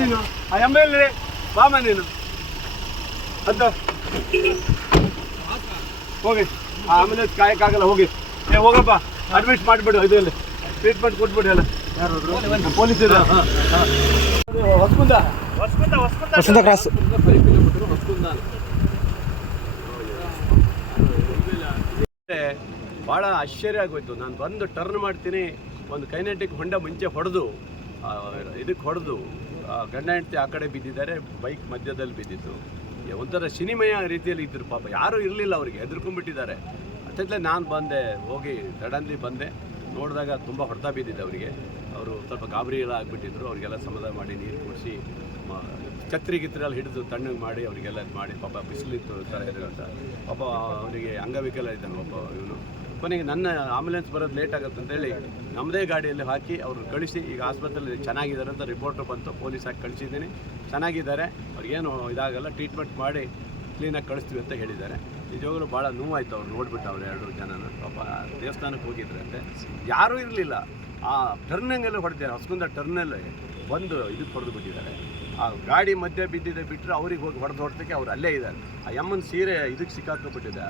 ನೀನು ಎಮ್ಮೆಲ್ಲೆ ಬಾಮ ನೀನು ಅಂತ ಹೋಗಿ ಆಂಬುಲೆನ್ಸ್ ಕಾಯಕ್ಕಾಗಲ್ಲ ಹೋಗಿ ಹೋಗಪ್ಪ ಅಡ್ಮಿಟ್ ಮಾಡಿಬಿಡು ಇದರಲ್ಲಿ ಟ್ರೀಟ್ಮೆಂಟ್ ಕೊಟ್ಬಿಡಿ ಅಲ್ಲ ಪೊಲೀಸ್ ಇದೆ ಹೊಸಕುಂದ ಕ್ರಾಸ್ ಭಾಳ ಆಶ್ಚರ್ಯ ಆಗೋಯ್ತು. ನಾನು ಬಂದು ಟರ್ನ್ ಮಾಡ್ತೀನಿ, ಒಂದು ಕೈನೆಟಿಕ್ ಹೊಂಡ ಮುಂಚೆ ಹೊಡೆದು ಇದಕ್ಕೆ ಹೊಡೆದು ಗಂಡ ಹೆಂಡತಿ ಆ ಕಡೆ ಬಿದ್ದಿದ್ದಾರೆ, ಬೈಕ್ ಮಧ್ಯದಲ್ಲಿ ಬಿದ್ದಿತ್ತು. ಒಂಥರ ಸಿನಿಮೆಯ ರೀತಿಯಲ್ಲಿ ಇದ್ದರು ಪಾಪ, ಯಾರೂ ಇರಲಿಲ್ಲ ಅವರಿಗೆ, ಹೆದರ್ಕೊಂಡ್ಬಿಟ್ಟಿದ್ದಾರೆ. ಅಷ್ಟೇ ನಾನು ಬಂದೆ, ಹೋಗಿ ಸಡನ್ಲಿ ಬಂದೆ, ನೋಡಿದಾಗ ತುಂಬ ಹೊಡೆತ ಬಿದ್ದಿದೆ ಅವರಿಗೆ. ಅವರು ಸ್ವಲ್ಪ ಗಾಬರಿ ಎಲ್ಲ ಆಗಿಬಿಟ್ಟಿದ್ರು. ಅವರಿಗೆಲ್ಲ ಸಮಾಧಾನ ಮಾಡಿ ನೀರು ಕುಡಿಸಿ ಛತ್ರಿ ಗಿತ್ರಲ್ಲಿ ಹಿಡಿದು ತಣ್ಣಗೆ ಮಾಡಿ ಅವರಿಗೆಲ್ಲ ಮಾಡಿ, ಪಾಪ ಬಿಸಿಲಿತ್ತು ಥರ ಇರೋಂಥ ಪಾಪ ಅವರಿಗೆ ಅಂಗವಿಕಲ ಇದ್ದಾನೆ ಒಬ್ಬ ಇವನು. ಕೊನೆಗೆ ನನ್ನ ಆಂಬುಲೆನ್ಸ್ ಬರೋದು ಲೇಟ್ ಆಗುತ್ತೆ ಅಂತೇಳಿ ನಮ್ಮದೇ ಗಾಡಿಯಲ್ಲಿ ಹಾಕಿ ಅವ್ರನ್ನ ಕಳಿಸಿ ಈಗ ಆಸ್ಪತ್ರೆಯಲ್ಲಿ ಚೆನ್ನಾಗಿದ್ದಾರೆ ಅಂತ ರಿಪೋರ್ಟು ಬಂತು, ಪೊಲೀಸ್ ಹಾಕಿ ಕಳಿಸಿದ್ದೀನಿ. ಚೆನ್ನಾಗಿದ್ದಾರೆ, ಅವ್ರಿಗೇನು ಇದಾಗಲ್ಲ, ಟ್ರೀಟ್ಮೆಂಟ್ ಮಾಡಿ ಕ್ಲೀನಾಗಿ ಕಳಿಸ್ತೀವಿ ಅಂತ ಹೇಳಿದ್ದಾರೆ. ನಿಜವಾಗಲೂ ಭಾಳ ನೋವಾಯಿತು ಅವ್ರು ನೋಡಿಬಿಟ್ಟು, ಅವ್ರು 2 ಜನನ ಪಾಪ ದೇವಸ್ಥಾನಕ್ಕೆ ಹೋಗಿದ್ರಂತೆ, ಯಾರೂ ಇರಲಿಲ್ಲ. ಆ ಟರ್ನಿಂಗಲ್ಲಿ ಹೊಡೆದಿದ್ದಾರೆ, ಹೊಸಕುಂದ ಟರ್ನಲ್ಲಿ ಬಂದು ಇದಕ್ಕೆ ಹೊಡೆದು ಬಿಟ್ಟಿದ್ದಾರೆ. ಆ ಗಾಡಿ ಮಧ್ಯೆ ಬಿದ್ದಿದೆ ಬಿಟ್ಟರೆ ಅವ್ರಿಗೆ ಹೋಗಿ ಹೊಡೆದಕ್ಕೆ ಅವ್ರು ಅಲ್ಲೇ ಇದ್ದಾರೆ. ಆ ಎಮ್ಮನ ಸೀರೆ ಇದಕ್ಕೆ ಸಿಕ್ಕಾಕೊಬಿಟ್ಟಿದೆ,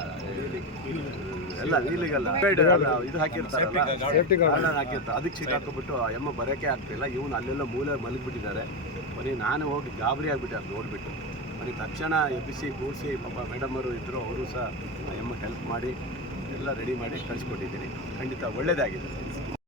ಎಲ್ಲ ನೀಲಿಗೆಲ್ಲ ಇದು ಹಾಕಿರ್ತಾರಲ್ಲ ಹಾಕಿರ್ತಾರೆ, ಅದಕ್ಕೆ ಸಿಕ್ಕಾಕೊಬಿಟ್ಟು ಆ ಎಮ್ಮ ಬರೋಕ್ಕೆ ಆಗ್ತಿಲ್ಲ. ಇವನು ಅಲ್ಲೆಲ್ಲ ಮೂಲೆ ಮಲಗಿಬಿಟ್ಟಿದ್ದಾರೆ. ಕೊನೆಗೆ ನಾನು ಹೋಗಿ ಗಾಬರಿ ಆಗಿಬಿಟ್ಟೆ ಅದು ನೋಡಿಬಿಟ್ಟು. ಕೊನೆಗೆ ತಕ್ಷಣ ಎಬ್ಬಿಸಿ ಕೂರಿಸಿ ಪಾಪ ಮೇಡಮರು ಇದ್ದರು, ಅವರು ಸಹ ಎಮ್ಮ ಹೆಲ್ಪ್ ಮಾಡಿ ಎಲ್ಲ ರೆಡಿ ಮಾಡಿ ಕಳಿಸ್ಕೊಟ್ಟಿದ್ದೀನಿ. ಖಂಡಿತ ಒಳ್ಳೆಯದಾಗಿದೆ.